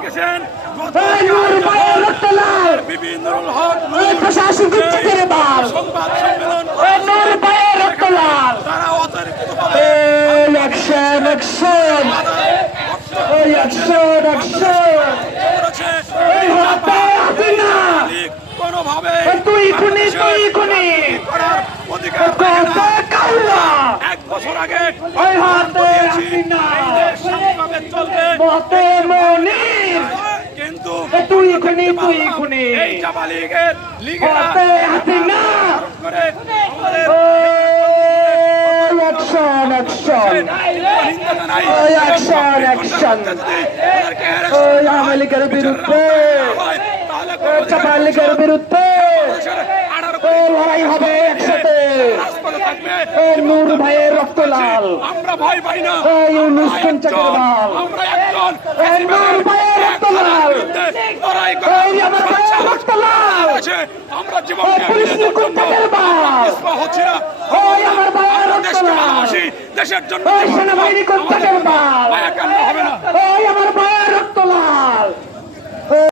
দেখেছেন বিভিন্নুল হক প্রশাসন সংবাদ সম্মেলন তারা অতর্কিতভাবে কোনোভাবে করার অধিকার এক বছর আগে চলবে কিন্তু এই জামা লীগের বিরুদ্ধে লড়াই হবে একসাথে। নূর ভাইয়ের রক্ত লাল, আমরা ভয় পাই না, ইউনূস পঞ্চাকের দল, আমরা একজন নূর ভাইয়ের রক্ত লাল, লড়াই আমার ভাইয়ের রক্ত লাল, আমরা জীবন হচ্ছি না, আমার ভাইয়ের রক্ত লাল, দেশের জন্য সেনাবাহিনী কোন হবে না, হবে না, আমার ভাইয়ের